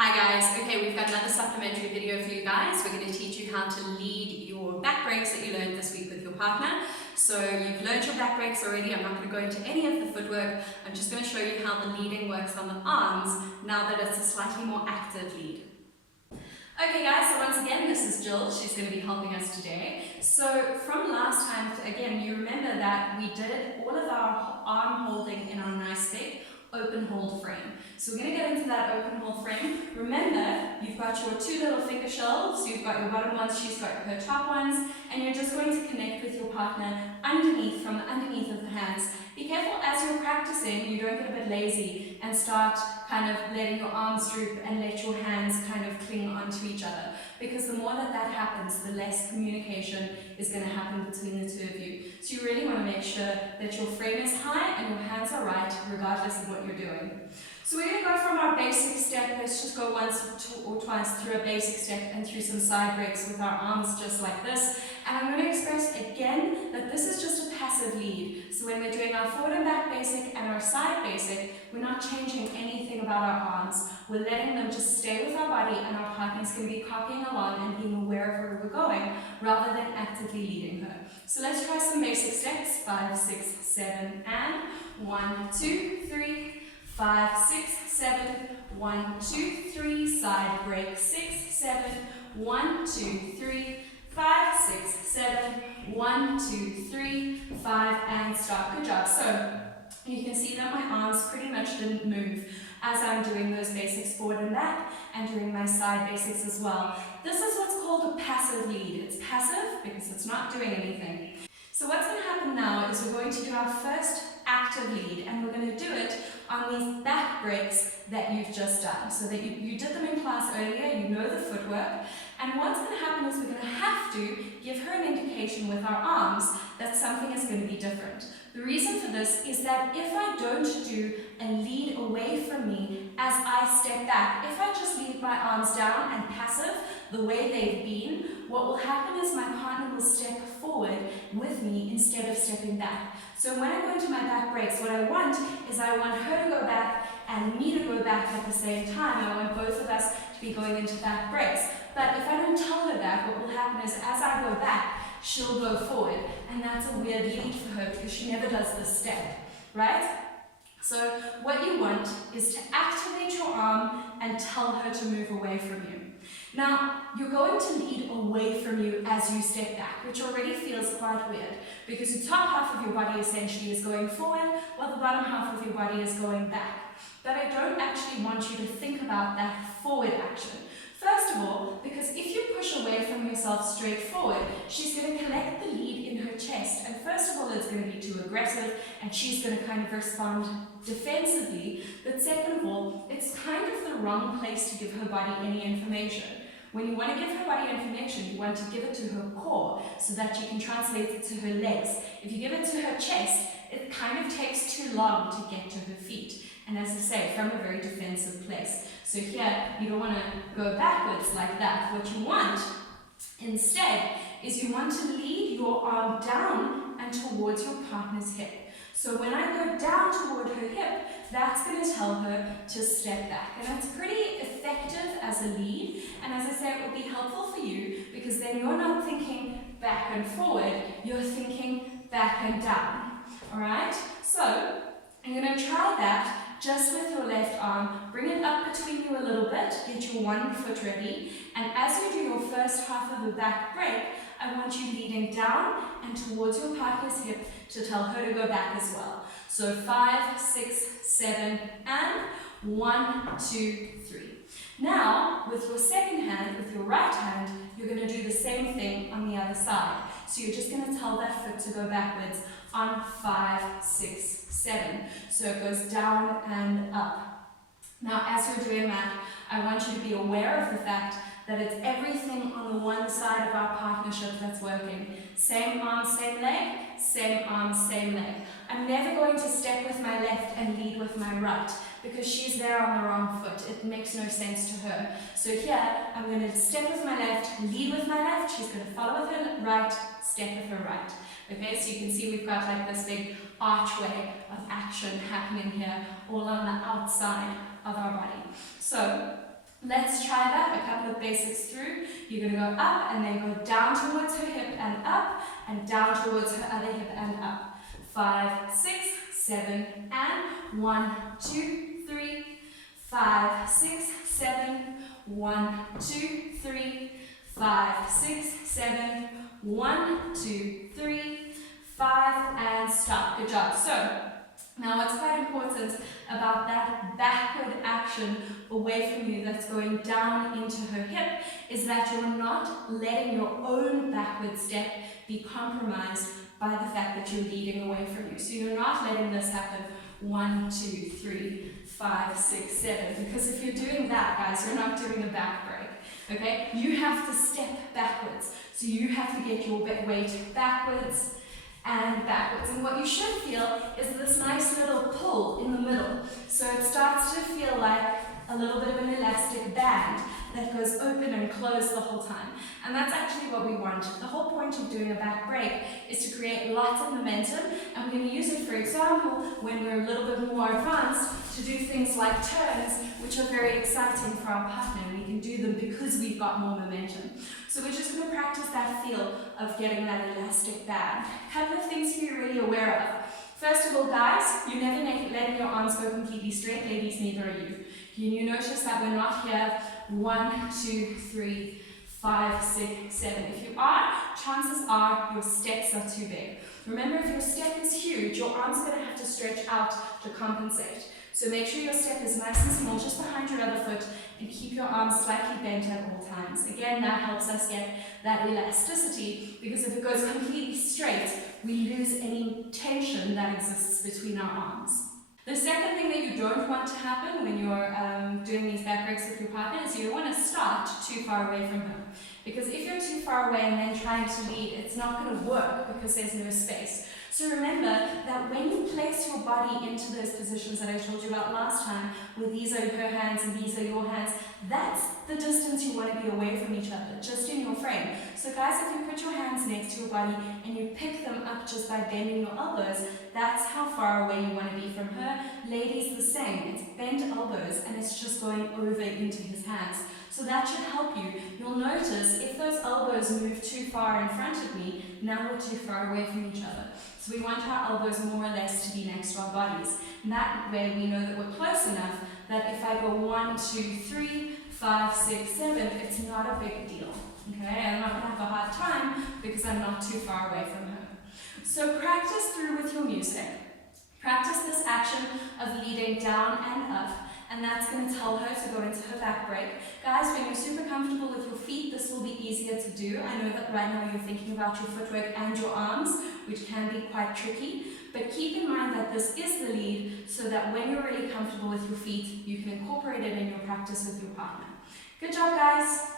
Hi guys, okay, we've got another supplementary video for you guys. We're going to teach you how to lead your back breaks that you learned this week with your partner. So you've learned your back breaks already. I'm not going to go into any of the footwork. I'm just going to show you how the leading works on the arms now that it's a slightly more active lead. Okay guys, so once again, this is Jill. She's going to be helping us today. So from last time, again, you remember that we did all of our arm holding in our nice big open hold frame. So we're going to get into that open hold frame. Remember, you've got your two little finger shelves, you've got your bottom ones, she's got her top ones, and you're just going to connect with your partner underneath, from the underneath of the hands. Be careful as you're practicing, you don't get a bit lazy and start kind of letting your arms droop and let your hands kind of cling onto each other. Because the more that happens, the less communication is going to happen between the two of you. So you really want to make sure that your frame is high and your hands are right, regardless of what you're doing. So we're going to go from our basic step. Let's just go once or twice through a basic step and through some side breaks with our arms just like this. And I'm going to express again that this is just a passive lead. So when we're doing our forward and back basic and our side basic, we're not changing anything about our arms. We're letting them just stay with our body, and our partner's going to be copying along and being aware of where we're going rather than actively leading her. So let's try some basic steps. 5, 6, 7, and 1, 2, 3, 5, 6, 7, 1, 2, 3, side break, 6, 7, 1, 2, 3, 5, 6, 7, 1, 2, 3, 5, and stop. Good job. So you can see that my arms pretty much didn't move as I'm doing those basics forward and back and doing my side basics as well. This is what's called a passive lead. It's passive because it's not doing anything. So what's going to happen now is we're going to do our first active lead, and we're going to do it on these back breaks that you've just done. So that you did them in class earlier, you know the footwork, and what's going to happen is we're going to have to give her an indication with our arms that something is going to be different. The reason for this is that if I don't do a lead away from me as I step back, if I just leave my arms down and passive the way they've been, what will happen is my partner will step forward with me instead of stepping back. So when I go into my back breaks, what I want is I want her to go back and me to go back at the same time. I want both of us to be going into back breaks. But if I don't tell her that, what will happen is as I go back, she'll go forward, and that's a weird lead for her because she never does this step, right? So what you want is to activate your arm and tell her to move away from you. Now, you're going to lead away from you as you step back, which already feels quite weird because the top half of your body essentially is going forward while the bottom half of your body is going back. But I don't actually want you to think about that forward action. First of all, because if you push away from yourself straight forward, she's going to collect the lead in her chest. And first of all, it's going to be too aggressive and she's going to kind of respond defensively. But second of all, it's kind of the wrong place to give her body any information. When you want to give her body information, you want to give it to her core so that you can translate it to her legs. If you give it to her chest, it kind of takes too long to get to her feet. And as I say, from a very defensive place. So here, you don't want to go backwards like that. What you want instead is you want to lead your arm down and towards your partner's hip. So when I go down toward her hip, that's going to tell her to step back. And that's pretty effective as a lead. And as I say, it will be helpful for you because then you're not thinking back and forward, you're thinking back and down. All right? So you're going to try that just with your left arm. Bring it up between you a little bit, get your one foot ready, and as you do your first half of the back break, I want you leading down and towards your partner's hip to tell her to go back as well. So 5, 6, 7, and 1, 2, 3. Now, with your second hand, with your right hand, you're going to do the same thing on the other side. So you're just going to tell that foot to go backwards on 5, 6, 7. So it goes down and up. Now, as you're doing that, I want you to be aware of the fact that it's everything on the one side of our partnership that's working. Same arm, same leg, same arm, same leg. I'm never going to step with my left and lead with my right because she's there on the wrong foot. It makes no sense to her. So here, I'm going to step with my left, lead with my left. She's going to follow with her right, step with her right. Okay, so you can see we've got like this big archway of action happening here, all on the outside of our body. So Let's try that, a couple of basics through. You're going to go up and then go down towards her hip and up, and down towards her other hip and up. 5, 6, 7, and 1, 2, 3, 5, 6, 7, 1, 2, 3, 5, 6, 7, 1, 2, 3, 5, and stop. Good job. So, now what's quite important about that backward action away from you that's going down into her hip is that you're not letting your own backward step be compromised by the fact that you're leading away from you. So you're not letting this happen 1, 2, 3, 5, 6, 7, because if you're doing that, guys, you're not doing a back break. Okay? You have to step backwards. So you have to get your weight backwards and backwards. And what you should feel is this nice little pull in the middle. So it starts to feel like a little bit of an elastic band that goes open and closed the whole time. And that's actually what we want. The whole point of doing a back break is to create lots of momentum, and we're going to use it, for example, when we're a little bit more advanced, to do things like turns, which are very exciting for our partner. We can do them because we've got more momentum. So we're just going to practice that feel of getting that elastic band. A couple of things to be really aware of. First of all, guys, you're never letting your arms go completely straight. Ladies, neither are you. Can you notice that we're not here 1, 2, 3, 5, 6, 7. If you are, chances are your steps are too big. Remember, if your step is huge, your arm's going to have to stretch out to compensate. So make sure your step is nice and small, just behind your other foot, and keep your arms slightly bent at all times. Again, that helps us get that elasticity, because if it goes completely straight, we lose any tension that exists between our arms. The second thing that you don't want to happen when you're doing these back breaks with your partner is you don't want to start too far away from her. Because if you're too far away and then trying to lead, it's not going to work because there's no space. So remember that when you place your body into those positions that I told you about last time, where these are her hands and these are your hands, that's the distance you want to be away from each other, just in your frame. So guys, if you put your hands next to your body and you pick them up just by bending your elbows, that's how far away you want to be from her. Ladies, the same. It's bent elbows and it's just going over into his hands. So that should help you. You'll notice if those elbows move too far in front of me, now we're too far away from each other. So we want our elbows more or less to be next to our bodies. And that way we know that we're close enough that if I go 1, 2, 3, 5, 6, 7, it's not a big deal. Okay, I'm not going to have a hard time because I'm not too far away from her. So practice through with your music. Practice this action of leading down and up, and that's going to tell her to go into her back break. Guys, when you're super comfortable with your feet, this will be easier to do. I know that right now you're thinking about your footwork and your arms, which can be quite tricky, but keep in mind that this is the lead so that when you're really comfortable with your feet, you can incorporate it in your practice with your partner. Good job, guys!